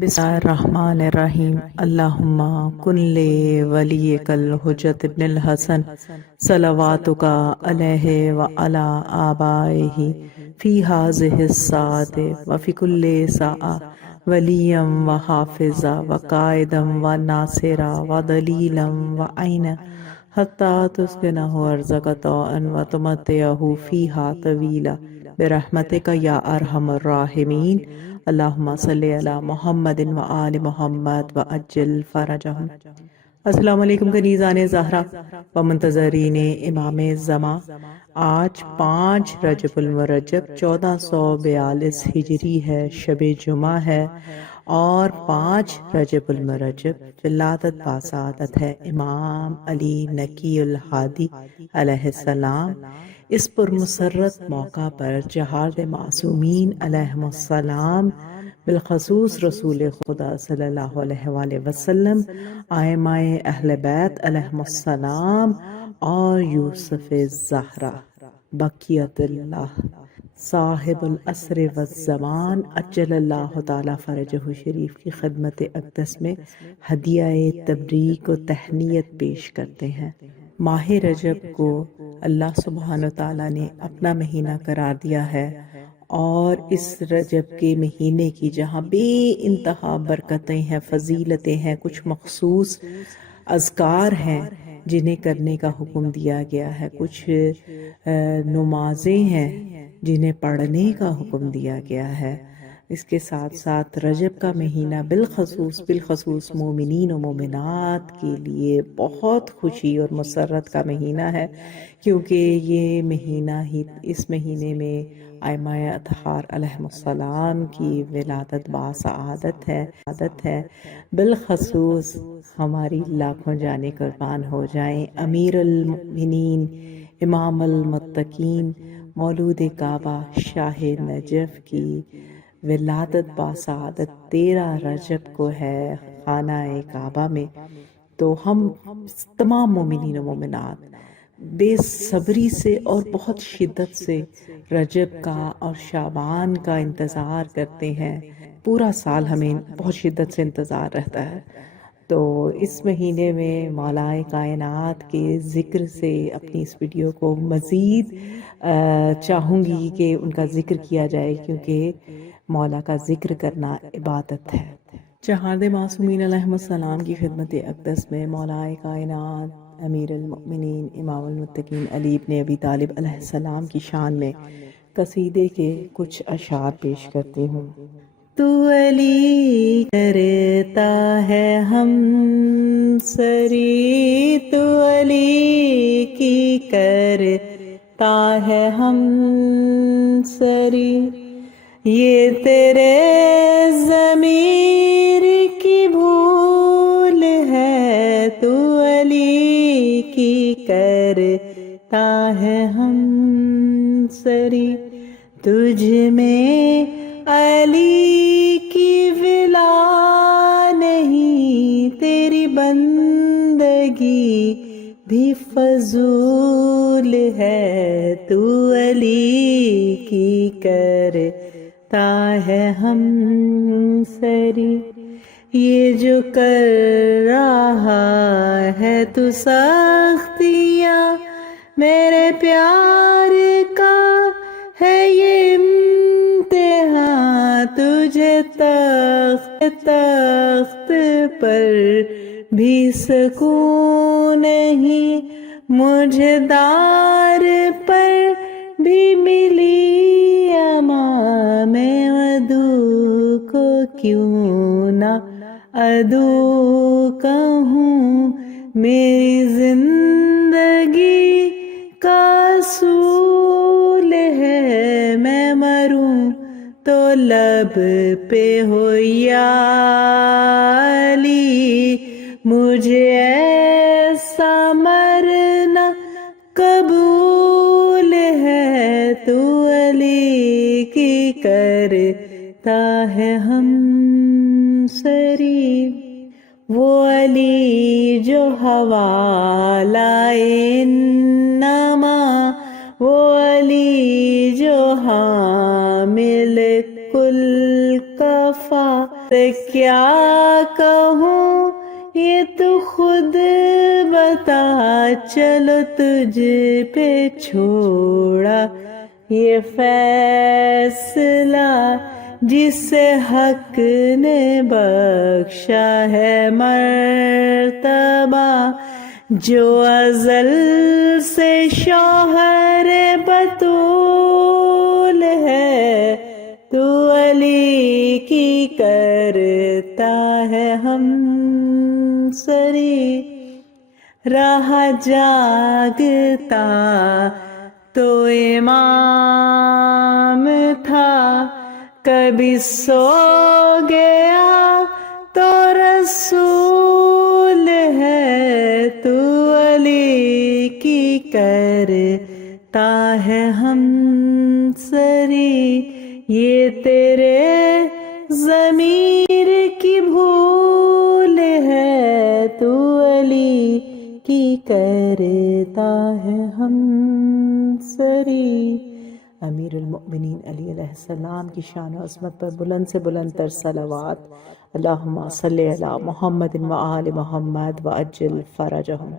بسم اللہ الرحمن الرحیم اللہم کن لی ولیک الحجت ابن الحسن صلواتک علیہ وعلی آبائہ فی ہذہ الساعۃ وفی کل ساعہ ولیا وحافظا وقائدا وناصرا ودلیلا وعینا حتی تسکنہ ارضک طوعا وتمتعہ فیہا طویلا برحمتک یا ارحم الراحمین اللہم صلی علی محمد و آل محمد و اجل فرجہم۔ السلام علیکم کنیزان زہرا و منتظرین امام زمان۔ آج 5 رجب المرجب 1442 ہجری ہے، شب جمعہ ہے اور 5 رجب المرجب ولادت باسعادت ہے امام علی نقی الہادی علیہ السلام۔ اس پرمسرت موقع پر جہاد معصومین علیہم السلام، بالخصوص رسول خدا صلی اللہ علیہ وآلہ وسلم، ائمہ اہل بیت علیہم السلام اور یوسف زہرا بقیت اللہ صاحب العصر والزمان عجل اللہ تعالی فرجہ شریف کی خدمت اقدس میں ہدیہ تبریک و تہنیت پیش کرتے ہیں۔ ماہ رجب کو اللہ سبحانہ وتعالی نے اپنا مہینہ قرار دیا ہے اور اس رجب کے مہینے کی جہاں بے انتہا برکتیں ہیں، فضیلتیں ہیں، کچھ مخصوص اذکار ہیں جنہیں کرنے کا حکم دیا گیا ہے، کچھ نمازیں ہیں جنہیں پڑھنے کا حکم دیا گیا ہے۔ اس کے ساتھ ساتھ رجب کا مہینہ بالخصوص مومنین و مومنات کے لیے بہت خوشی اور مسرت کا مہینہ ہے، کیونکہ یہ مہینہ ہی اس مہینے میں ائمہ اطہار علیہم السلام کی ولادت باسعادت ہے۔ بالخصوص ہماری لاکھوں جانیں قربان ہو جائیں امیر المؤمنین امام المتقین مولود کعبہ شاہ نجف کی ولادت باسعادت 13 رجب کو ہے خانہ کعبہ میں۔ تو ہم تمام مومنین و مومنات بے صبری سے اور بہت شدت سے رجب کا اور شعبان کا انتظار کرتے ہیں۔ پورا سال ہمیں بہت شدت سے انتظار رہتا ہے، تو اس مہینے میں مولا کائنات کے ذکر سے اپنی اس ویڈیو کو مزید چاہوں گی کہ ان کا ذکر کیا جائے، کیونکہ مولا کا ذکر کرنا عبادت ہے۔ جہاد معصومین علیہم السلام کی خدمت اقدس میں مولا کائنات امیر المؤمنین امام المتقین علی ابن ابی طالب علیہ السلام کی شان میں قصیدے کے کچھ اشعار پیش کرتی ہوں۔ تو علی کرتا ہے ہم سری، تو علی کی کرتا ہے ہم سری، یہ تیرے ضمیر کی بھول ہے، تو علی کی کرتا ہے ہم سری، تجھ میں علی کی ولا نہیں، تیری بندگی بھی فضول ہے، تو علی کی کرتا ہے ہم سری، یہ جو کر رہا ہے تو سختیاں میرے پیار کا ہے یہ امتحان، تجھے تخت پر بھی سکون نہیں، مجھے دار پر بھی ملی امان، میں عدو کو کیوں نہ عدو کہوں، میری زندگی کا اصول ہے، میں مروں تو لب پہ ہو یا علی، مجھے ایسا مرنا قبول ہے، تو علی کی کرتا ہے ہم سری، وہ علی جو حوالائے نما، وہ علی جو حامل کل کفا، سے کیا کہوں یہ تو خود بتا، چلو تجھ پہ چھوڑا یہ فیصلہ، جسے حق نے بخشا ہے مرتبہ، جو ازل سے شوہر بطول ہے، تو علی کی کرتا ہے ہم سری، راہ جاگتا تو امام تھا، کبھی سو گیا تو رسول ہے، تو علی کی کرتا ہے ہم سری، یہ تیرے ضمیر کی بھول ہے، تو علی کی کرتا ہے ہم سری۔ امیر المؤمنین علی علیہ السلام کی شان و عظمت پر بلند سے بلند تر صلوات۔ اللہم صلی علی محمد و آل محمد وعجل فرجہم۔